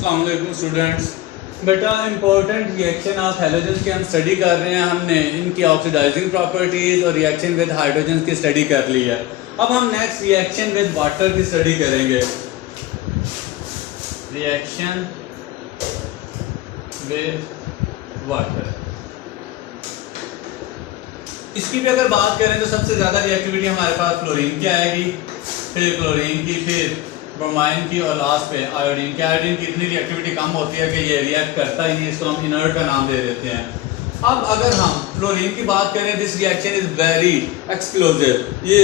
अस्सलाम वालेकुम स्टूडेंट्स। बेटा इम्पोर्टेंट रिएक्शन ऑफ हैलोजन्स की हम स्टडी कर रहे हैं। हमने इनकी ऑक्सीडाइजिंग प्रॉपर्टीज़ और रिएक्शन विद हाइड्रोजन की स्टडी कर ली है। अब हम नेक्स्ट रिएक्शन विद वाटर की स्टडी करेंगे। रिएक्शन विद वाटर, इसकी भी अगर बात करें तो सबसे ज़्यादा रिएक्टिविटी हमारे पास क्लोरीन की आएगी, फिर क्लोरीन की, फिर ब्रोमाइन की और लास्ट पे आयोडीन की। आयोडीन की इतनी रिएक्टिविटी कम होती है कि ये रिएक्ट करता ही नहीं, इसको हम इनर्ट का नाम दे देते हैं। अब अगर हम क्लोरीन की बात करें, this reaction is very explosive. ये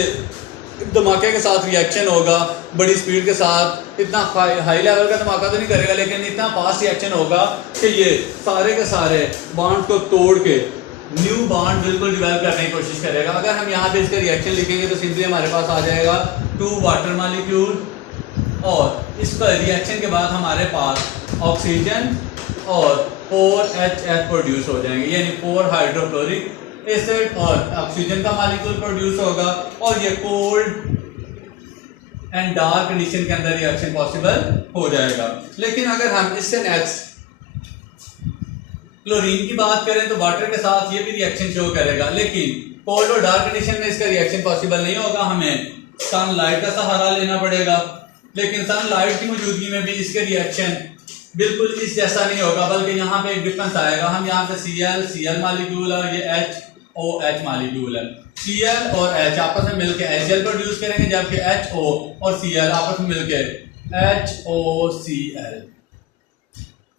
धमाके के साथ रिएक्शन होगा, बड़ी स्पीड के साथ। इतना हाई लेवल का धमाका तो नहीं करेगा, लेकिन इतना फास्ट रिएक्शन होगा कि ये सारे के सारे बॉन्ड को तोड़ के न्यू बॉन्ड बिल्कुल डिवेल्प करने की कोशिश करेगा। अगर हम यहाँ पे इसका रिएक्शन लिखेंगे तो सिंपली हमारे पास आ जाएगा 2 वाटर मॉलिक्यूल, और इसका रिएक्शन के बाद हमारे पास ऑक्सीजन और 4HF प्रोड्यूस हो जाएंगे, यानी 4 हाइड्रोक्लोरिक एसिड और ऑक्सीजन का मॉलिक्यूल प्रोड्यूस होगा। और ये कोल्ड एंड डार्क कंडीशन के अंदर रिएक्शन पॉसिबल हो जाएगा। लेकिन अगर हम इससे नेक्स्ट क्लोरीन की बात करें तो वाटर के साथ ये भी रिएक्शन शो करेगा, लेकिन कोल्ड और डार्क कंडीशन में इसका रिएक्शन पॉसिबल नहीं होगा। हमें सनलाइट का सहारा लेना पड़ेगा, लेकिन सनलाइट की मौजूदगी में भी इसके रिएक्शन बिल्कुल इस जैसा नहीं होगा, बल्कि यहाँ पे एक डिफरेंस आएगा। हम यहाँ पे Cl मॉलिक्यूल और ये HOH मॉलिक्यूल है। Cl और H आपस में मिलकर HCl प्रोड्यूस करेंगे, जबकि HO और Cl आपस में मिलकर HOCl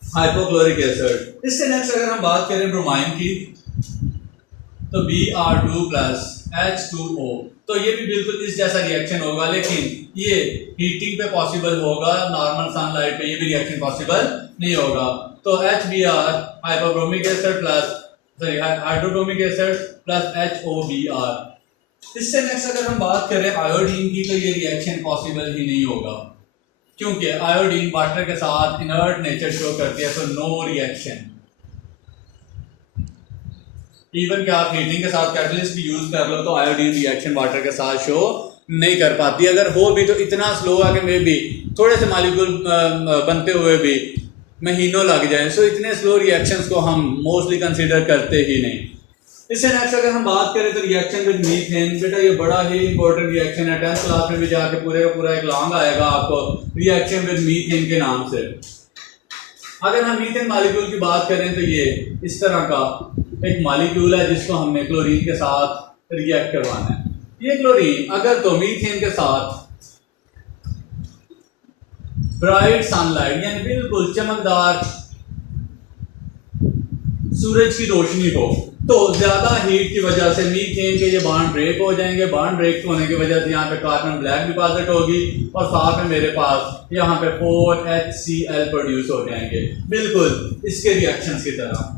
हाइपोक्लोरिक एसिड। इससे नेक्स्ट अगर हम बात करें ब्रोमाइन की तो Br2 प्लस H2O, तो ये भी बिल्कुल इस जैसा रिएक्शन होगा, लेकिन ये हीटिंग पे पॉसिबल होगा, नॉर्मल सनलाइट पे ये भी रिएक्शन पॉसिबल नहीं होगा। तो HBr hypobromic acid plus hydrobromic acid plus HOBr। इससे नेक्स्ट अगर हम बात करें आयोडीन की तो ये रिएक्शन पॉसिबल ही नहीं होगा, क्योंकि आयोडीन वाटर के साथ इनर्ट नेचर शो करती है, तो नो रिएक्शन। इवन कि आप हीटिंग के साथ कैटलिस्ट भी यूज कर लो तो आयोडीन रिएक्शन वाटर के साथ शो नहीं कर पाती। अगर हो भी तो इतना स्लो है कि मे भी थोड़े से मॉलिक्यूल बनते हुए भी महीनों लग जाए। सो इतने स्लो रिएक्शंस को हम मोस्टली कंसीडर करते ही नहीं। इससे नेक्स्ट अगर हम बात करें तो रिएक्शन विद मीथेन, बेटा ये बड़ा ही इंपॉर्टेंट रिएक्शन है। 10th क्लास में भी जाके पूरे का पूरा एक लॉन्ग आएगा आपको रिएक्शन विद मीथेन के नाम से। अगर हम मीथेन मॉलिक्यूल की बात करें तो ये इस तरह का एक मॉलिक्यूल है जिसको हमने क्लोरीन के साथ रिएक्ट करवाना है। ये क्लोरीन अगर तो मीथेन के साथ ब्राइट सनलाइट यानी बिल्कुल चमकदार सूरज की रोशनी हो, तो ज्यादा हीट की वजह से मीथेन के ये बॉन्ड ब्रेक हो जाएंगे। बॉन्ड ब्रेक होने की वजह से यहाँ पे कार्बन ब्लैक डिपॉजिट होगी और साथ में मेरे पास यहाँ पे 4HCl प्रोड्यूस हो जाएंगे, बिल्कुल इसके रिएक्शंस की तरह।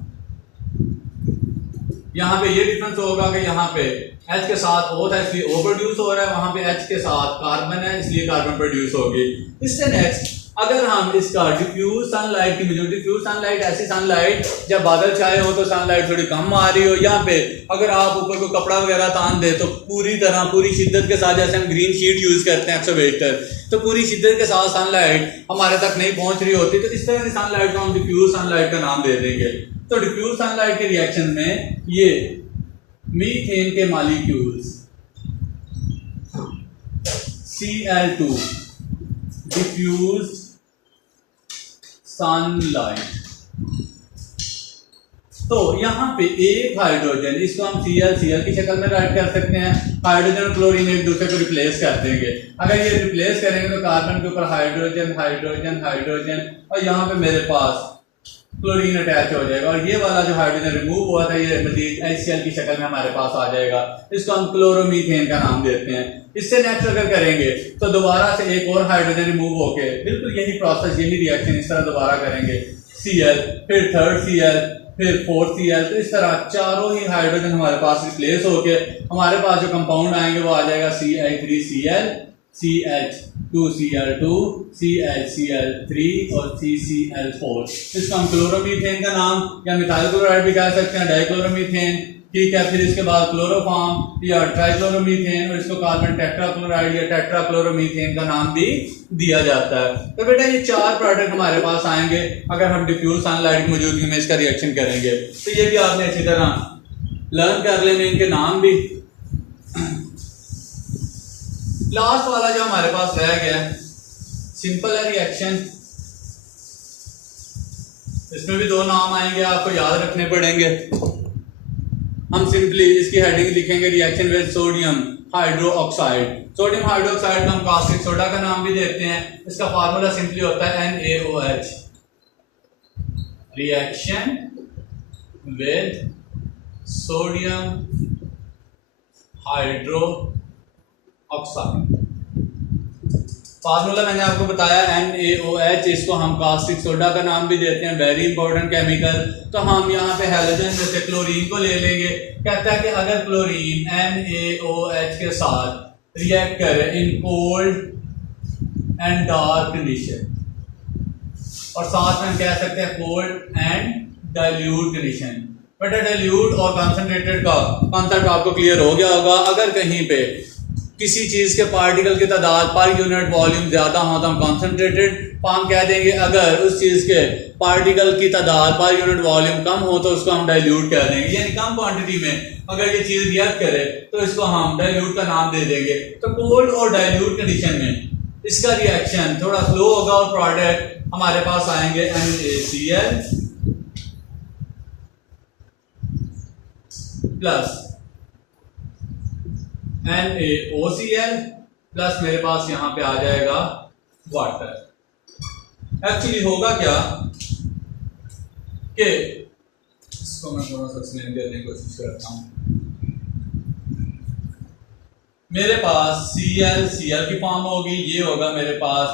यहाँ पे ये डिफरेंस होगा कि यहाँ पे H के साथ O था इसलिए O प्रोड्यूस हो रहा है, वहां पे H के साथ कार्बन है इसलिए कार्बन प्रोड्यूस होगी। इससे नेक्स्ट अगर हम इसका डिफ्यूज सनलाइट की मौजूद, डिफ्यूज सनलाइट ऐसी सनलाइट जब बादल छाए हो तो सनलाइट थोड़ी कम आ रही हो, यहाँ पे अगर आप ऊपर को कपड़ा वगैरह तान दे तो पूरी तरह पूरी शिद्दत के साथ, जैसे हम ग्रीन शीट यूज करते हैं एक्सोवेटर, तो पूरी शिद्दत के साथ सनलाइट हमारे तक नहीं पहुंच रही होती, तो इस तरह की सनलाइट को हम डिफ्यूज सनलाइट का नाम दे देंगे। तो डिफ्यूज सनलाइट के रिएक्शन में ये मीथेन के मॉलिक्यूल्स Cl2 डिफ्यूज सनलाइट, तो यहाँ पे एक हाइड्रोजन, इसको हम Cl की शक्ल में राइट कर सकते हैं। हाइड्रोजन और क्लोरीन एक दूसरे को रिप्लेस कर देंगे। अगर ये रिप्लेस करेंगे तो कार्बन के ऊपर हाइड्रोजन हाइड्रोजन हाइड्रोजन और यहाँ पे मेरे पास क्लोरीन अटैच हो जाएगा, और ये वाला जो हाइड्रोजन रिमूव हुआ था ये मजीद HCl की शक्ल में हमारे पास आ जाएगा। इसको हम क्लोरोमीथेन का नाम देते हैं। इससे नेक्स्ट अगर करेंगे तो दोबारा से एक और हाइड्रोजन रिमूव होके बिल्कुल यही प्रोसेस, यही रिएक्शन इस तरह दोबारा करेंगे। Cl, फिर थर्ड Cl, फिर फोर्थ Cl, तो इस तरह चारों ही हाइड्रोजन हमारे पास रिप्लेस होके हमारे पास जो कंपाउंड आएंगे वो आ जाएगा CH3Cl, CH2Cl2, CHCl3 और CCl4। इसको हम क्लोरोमीथेन का नाम या मिथाइल क्लोराइड भी कह सकते हैं, डाइक्लोरोमीथेन ठीक है। फिर इसके बाद क्लोरोफॉर्म या ट्राइक्लोरोमीथेन, और इसको कार्बन टेट्राक्लोराइड या टेट्राक्लोरोमीथेन का नाम भी दिया जाता है। तो बेटा ये 4 प्रोडक्ट हमारे पास आएंगे अगर हम डिफ्यूज सनलाइट की मौजूदगी में इसका रिएक्शन करेंगे। तो ये भी आपने अच्छी तरह लर्न कर लेने इनके नाम भी। लास्ट वाला जो हमारे पास रह गया सिंपल है रिएक्शन, इसमें भी 2 नाम आएंगे, आपको याद रखने पड़ेंगे। हम सिंपली इसकी हेडिंग लिखेंगे reaction with sodium hydroxide. Sodium hydroxide को हम कास्टिक सोडा का नाम भी देते हैं। इसका फार्मूला सिंपली होता है NaOH। Reaction with sodium hydroxide, formula मैंने आपको बताया NaOH। इसको हम कास्टिक सोडा का नाम भी देते हैं, वेरी इंपॉर्टेंट केमिकल। तो हम यहाँ पे हैलोजन में से क्लोरीन को ले लेंगे। कहता है कि अगर क्लोरीन NaOH के साथ रिएक्ट करे in cold and dark condition, और साथ में हम कह सकते हैं cold and dilute condition. But dilute और कॉन्सेंट्रेटेड का कॉन्सेप्ट आपको क्लियर हो गया होगा। अगर कहीं पे किसी चीज के पार्टिकल की तादाद पर यूनिट वॉल्यूम ज्यादा हो तो हम कॉन्सेंट्रेटेड हम कह देंगे। अगर उस चीज के पार्टिकल की तादाद पर यूनिट वॉल्यूम कम हो तो उसको हम डाइल्यूट कह देंगे, यानी कम क्वांटिटी में अगर ये चीज रिएक्ट करे तो इसको हम डाइल्यूट का नाम दे देंगे। तो कोल्ड और डाइल्यूट कंडीशन में इसका रिएक्शन थोड़ा स्लो होगा और प्रोडक्ट हमारे पास आएंगे NaCl प्लस NaOCl प्लस मेरे पास यहां पे आ जाएगा वाटर। एक्चुअली होगा क्या कि इसको मैं थोड़ा सा एक्सप्लेन करने की कोशिश करता हूं। मेरे पास Cl की फॉर्म होगी, ये होगा मेरे पास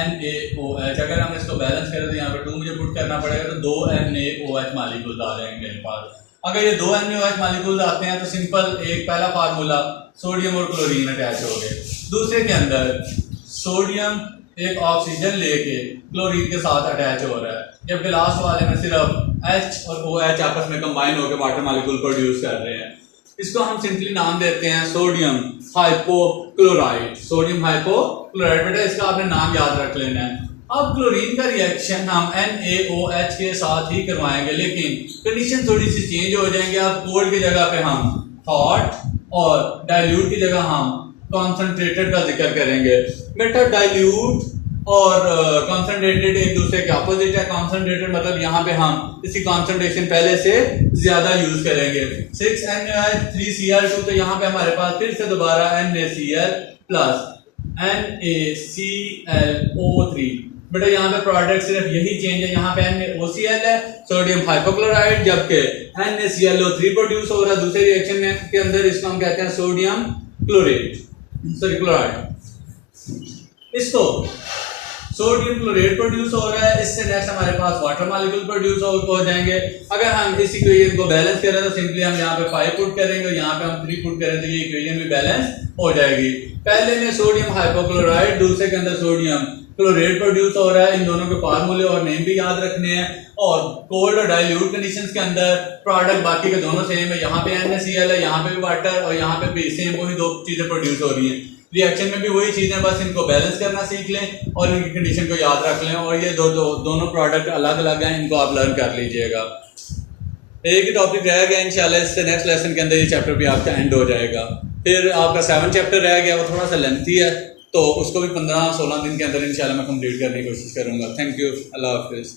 NaOH। अगर हम इसको बैलेंस करें तो यहाँ पे 2 मुझे पुट करना पड़ेगा, तो 2 NaOH मालिक्यूल्स आ जाएंगे मेरे पास। अगर ये 2 NaOH मालिक्यूल्स आते हैं तो सिंपल एक पहला फार्मूला सोडियम और क्लोरीन अटैच हो गए। दूसरे के अंदर सोडियम एक ऑक्सीजन लेके क्लोरीन के साथ अटैच हो रहा है, जबकि लास्ट वाले में सिर्फ H और OH आपस में कंबाइन होकर वाटर मॉलिक्यूल प्रोड्यूस कर रहे हैं। इसको हम सिंपली नाम देते हैं सोडियम हाइपोक्लोराइड। सोडियम हाइपोक्लोराइड, बेटा इसका आपने नाम याद रख लेना है। अब क्लोरीन का रिएक्शन हम NaOH के साथ ही करवाएंगे, लेकिन कंडीशन थोड़ी सी चेंज हो जाएंगे। अब कोल्ड की जगह पे हम हॉट और डाइल्यूट की जगह हम कॉन्सेंट्रेटेड का जिक्र करेंगे। बेटा डाइल्यूट और कॉन्सेंट्रेटेड एक दूसरे के अपोजिट है। कॉन्सेंट्रेटेड मतलब यहाँ पे हम इसकी कॉन्सेंट्रेशन पहले से ज्यादा यूज करेंगे। 6NaOH 3Cl2, तो यहाँ पे हमारे पास फिर से दोबारा NaCl प्लस NaClO3। बेटा यहाँ पे प्रोडक्ट सिर्फ यही चेंज है, यहाँ पे NaOCl है सोडियम हाइपोक्लोराइड, जबकि NaClO3 प्रोड्यूस हो रहा है दूसरे रिएक्शन में के अंदर। इसको हम कहते हैं सोडियम क्लोरेट, सॉरी क्लोराइड। इसको सोडियम क्लोरेट प्रोड्यूस हो रहा है, इससे नेक्स्ट हमारे पास वाटर मॉलिक्यूल प्रोड्यूस हो जाएंगे। अगर हम इस इक्वेशन को बैलेंस करें तो सिंपली हम यहाँ पे 5 पुट करेंगे और यहाँ पे हम 3 पुट करें तो ये इक्वेशन भी बैलेंस हो जाएगी। पहले में सोडियम हाइपोक्लोराइड, दूसरे के अंदर सोडियम क्लोरेट प्रोड्यूस हो रहा है। इन दोनों के फार्मूले और नेम भी याद रखने हैं। और कोल्ड और डाइल्यूट कंडीशंस के अंदर प्रोडक्ट बाकी के दोनों सेम है। यहाँ पे NaCl है, यहाँ पे भी वाटर, और यहाँ पे भी सेम वही 2 चीजें प्रोड्यूस हो रही हैं। रिएक्शन में भी वही चीजें, बस इनको बैलेंस करना सीख लें और इनकी कंडीशन को याद रख लें। और ये दोनों प्रोडक्ट अलग अलग हैं, इनको आप लर्न कर लीजिएगा। एक ही टॉपिक रह गया इंशाल्लाह, इससे नेक्स्ट लेसन के अंदर ये चैप्टर भी आपका एंड हो जाएगा। फिर आपका 7 चैप्टर रह गया, वो थोड़ा सा लेंथी है, तो उसको भी 15-16 दिन के अंदर इंशाल्लाह मैं कंप्लीट करने की कोशिश करूंगा। थैंक यू, अल्लाह हाफिज़।